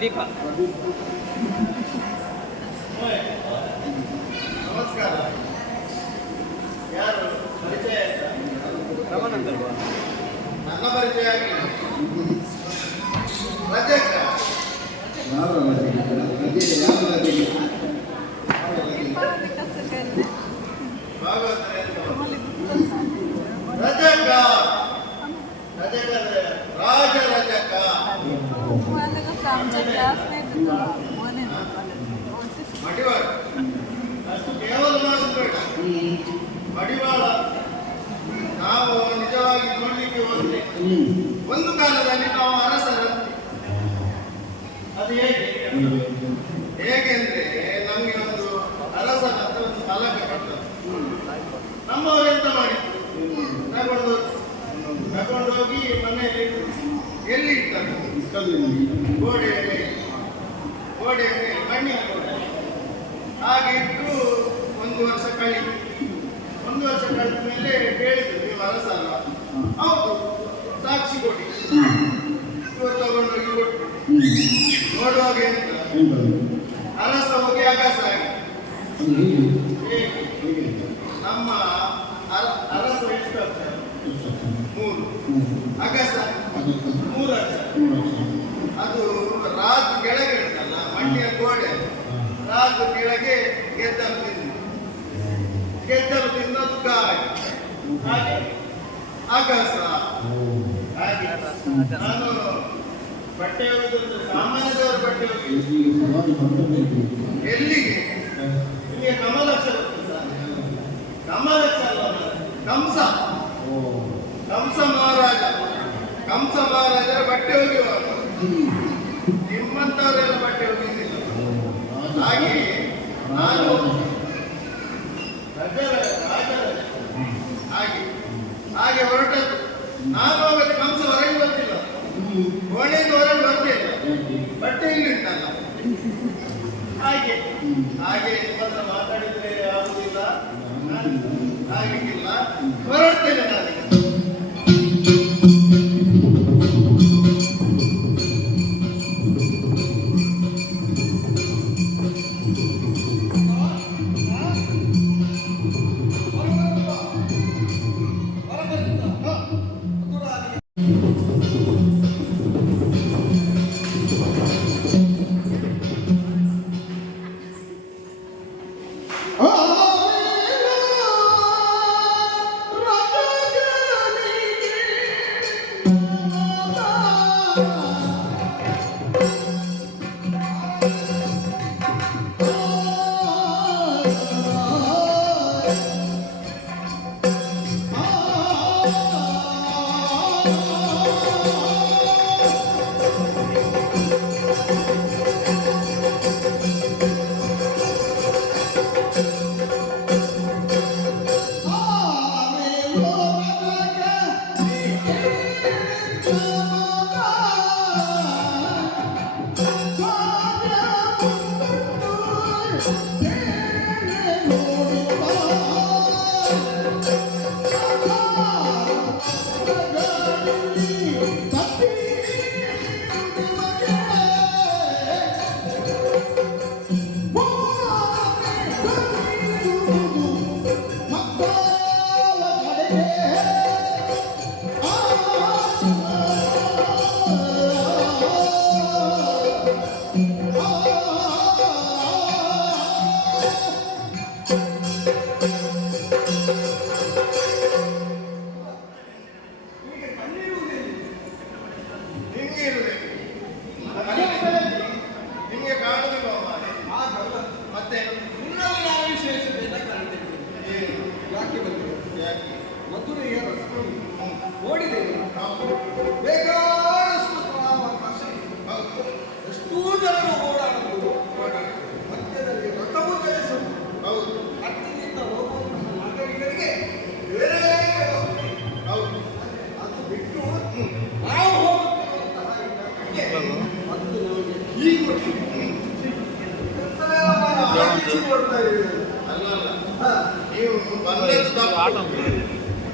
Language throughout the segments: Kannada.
ಪ್ರದೀಪ ನಮಸ್ಕಾರ ಯಾರು ಪರಿಚಯ ಆಯ್ತಾ? ರಮನಂದ ಅಲ್ವಾ ನನ್ನ ಪರಿಚಯ ಆಗಿಲ್ಲ ರಜಕ ಯಾವ ರಜೆ? ರಜೆ ಯಾವ ಅದು ಹೇಗೆ? ಹೇಗೆ ಅಂದ್ರೆ ನಮ್ಗೆ ಒಂದು ಅರಸನಂತ ಒಂದು ಫಲಕ ಕೊಟ್ಟರು. ನಮ್ಮವರು ಮಾಡಿದ್ರು? ತಗೊಂಡು ತಗೊಂಡು ಹೋಗಿ ಮನೆಯಲ್ಲಿ ಎಲ್ಲಿ ಇಟ್ಟರು. ಗೋಡೆಯಲ್ಲಿ. ಗೋಡೆಯಲ್ಲಿ ಮಣ್ಣಿನ ಗೋಡೆ. ಹಾಗೆ ಇಟ್ಟು ಒಂದು ವರ್ಷ ಒಂದು ವರ್ಷ ಮೇಲೆ ಹೇಳಿದ್ರು, ನೀವು ಅರಸ ಅಲ್ಲ. ಹೌದು, ಸಾಕ್ಷಿ ಕೊಡಿ. ಇವತ್ತು ಕೊಟ್ಟು ಹ್ಮ್. ನೋಡುವಾಗ? ಅರಸ ಹೋಗಿ ಹೇಗೆ? ನಮ್ಮ ಅರ- ಅರಸ ಎಷ್ಟು? ಮೂರು ಆಕಾಶ ಮೂರು. ಅದು ರಾಜು ಕೆಳಗೆ ಉಂಟಲ್ಲ ಮಣ್ಣಿನ ಗೋಡೆ ರಾಜು ಕೆಳಗೆ ಗೆದ್ದಲು ತಿಂದು ಗೆದ್ದಲು ತಿನ್ನೋದು ಗಾಳಿ ಹಾಗೆ ಅಗಸ ಹಾಗೆ ನಾನು ಬಟ್ಟೆ ಒಂದು ಸಾಮಾನ್ಯದವರು ಬಟ್ಟೆ ಸವಾಲು ಎಲ್ಲಿಗೆ ನಿಮಗೆ ಕಮಲಕ್ಷ ಗೊತ್ತು ಸರ್ ಕಮಲಕ್ಷ ಅಲ್ಲ ಕಂಸ. ಕಂಸ ಮಹಾರಾಜ ಕಂಸ ಮಹಾರಾಜರ ಬಟ್ಟೆ ಒಗೆಯುವ. ನಿಮ್ಮಂತವರೆಲ್ಲ ಬಟ್ಟೆ ರಾಜ. ಹಾಗೆ ನಾನು ರಾಜ. ರಜರ ರಾಜರ ಹಾಗೆ ಹಾಗೆ ಹೊರಟದ್ದು ನಾನು ಹೋಗದೆ ಕಂಸ ಹೊರಗೆ ಬಂದಿಲ್ಲ. ಕೋಣೆಯಿಂದ ಹೊರಗೆ ಬರ್ತಿಲ್ಲ ಯಾಕೆ? ಬಟ್ಟೆ ಇಲ್ಲಿ ಉಂಟಲ್ಲ ಹಾಗೆ. ಹಾಗೆ ನಿಮ್ಮತ್ರ ಮಾತಾಡಿದ್ರೆ ಆಗುದಿಲ್ಲ. ಹಾಗಿಲ್ಲ. ಹೊರಡ್ತೇನೆ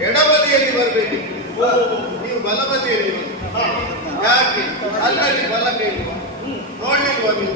ಎಡಬದಿಯಲ್ಲಿ ಬರಬೇಕು ನೀವು ಬಲಬದಿಯಲ್ಲಿ ಯಾಕೆ ಅಲ್ಲಲ್ಲಿ ಬಲ ಕೇಳುವ ನೋಡ್ಲಿಲ್ವಾ ನೀವು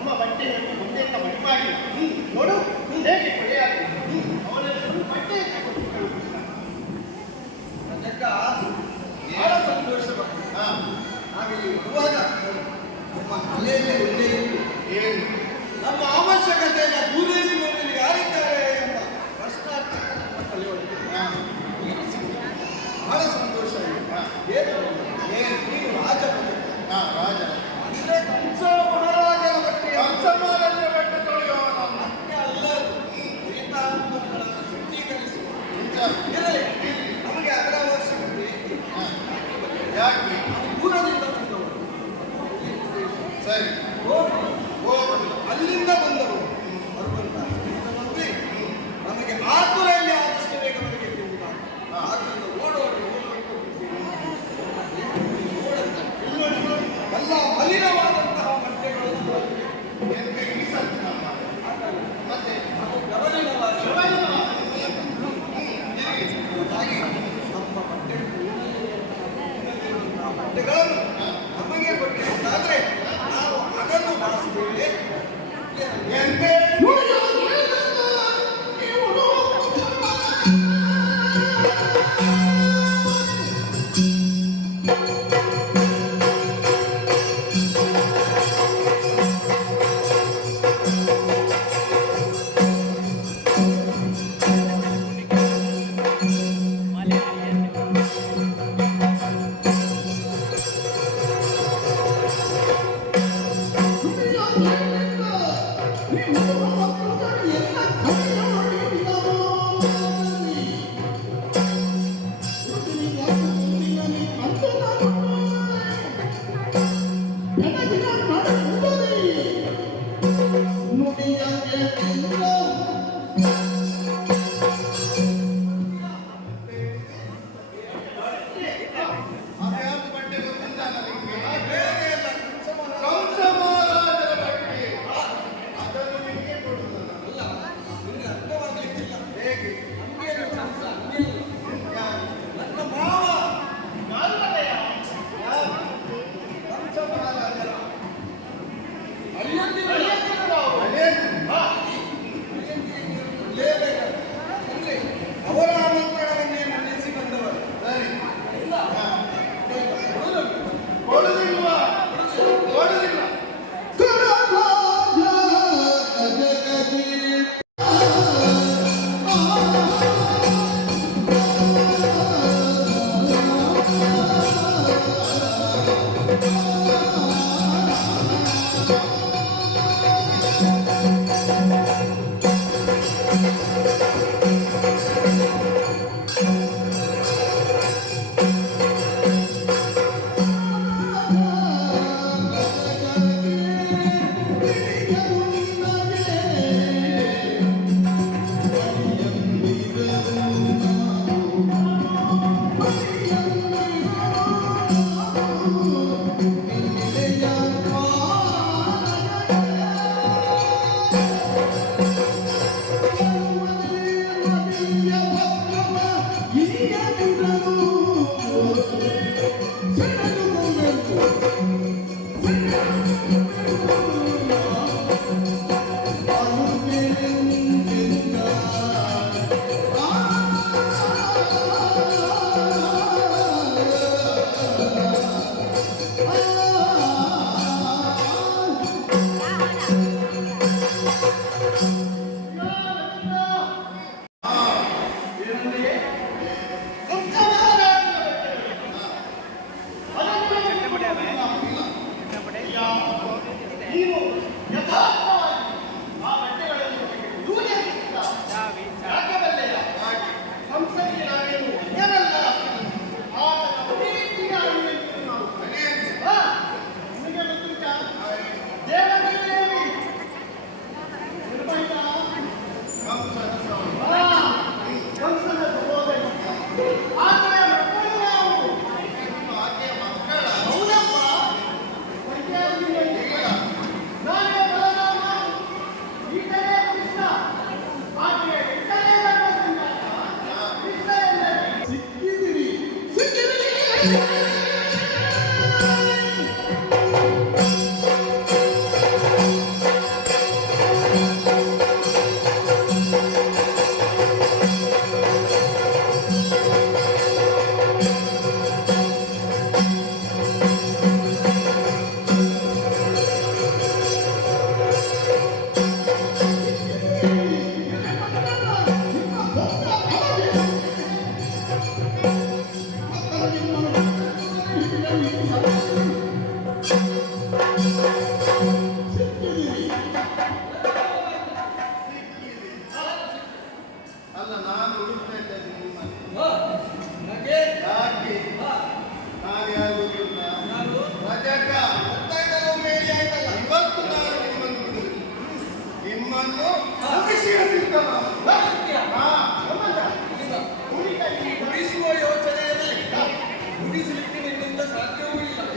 ನಮ್ಮ ಬಟ್ಟೆಯನ್ನು ಮುಂದೆ ಮಡಿಮಾಡಿ ನೋಡು ಹೇಗೆ ಕೊಳೆಯಾಗಿ ಅವನನ್ನು ಬಟ್ಟೆ ಅದಕ್ಕ ಬಹಳ ಸಂತೋಷ ನಾವಿಲ್ಲಿ ಬರುವಾಗ ನಮ್ಮ ತಲೆಯಲ್ಲೇ ಒಂದೇ ಇತ್ತು. ಏನು ನಮ್ಮ ಅವಶ್ಯಕತೆಯನ್ನು ಪೂರೈಸುವಲ್ಲಿ ಯಾರಿದ್ದಾರೆ ಎಂಬ ಪ್ರಶ್ನಾರ್ಥ ನಮ್ಮ ತಲೆಯೊಳಗೆ. ಬಹಳ ಸಂತೋಷ ಏನು ಏನು ನೀವು ರಾಜ ರಾಜ. Negative.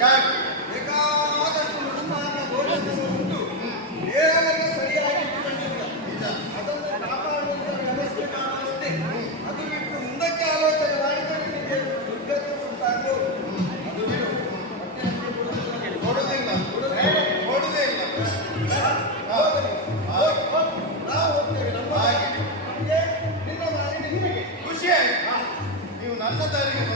ಯಾಕೆ? ಬೇಕಾದಷ್ಟು ಉಂಟು. ಗೋಡೆಯನ್ನು ಸರಿಯಾಗಿ ಅದನ್ನು ಅದು ಬಿಟ್ಟು ಮುಂದಕ್ಕೆ ಆಲೋಚನೆ ಮಾಡಿದರೆ ನಿಮಗೆ ದುರ್ಗತಿ ಉಂಟಾಗಲು ಅದು ಬಿಡು. ಕೊಡುವುದಿಲ್ಲ. ಕೊಡುವುದೇ ಇಲ್ಲ. ನಮ್ಮ ಹಾಗೆ ನಿಮಗೆ ಖುಷಿ ನೀವು ನನ್ನ ದಾರಿಗೆ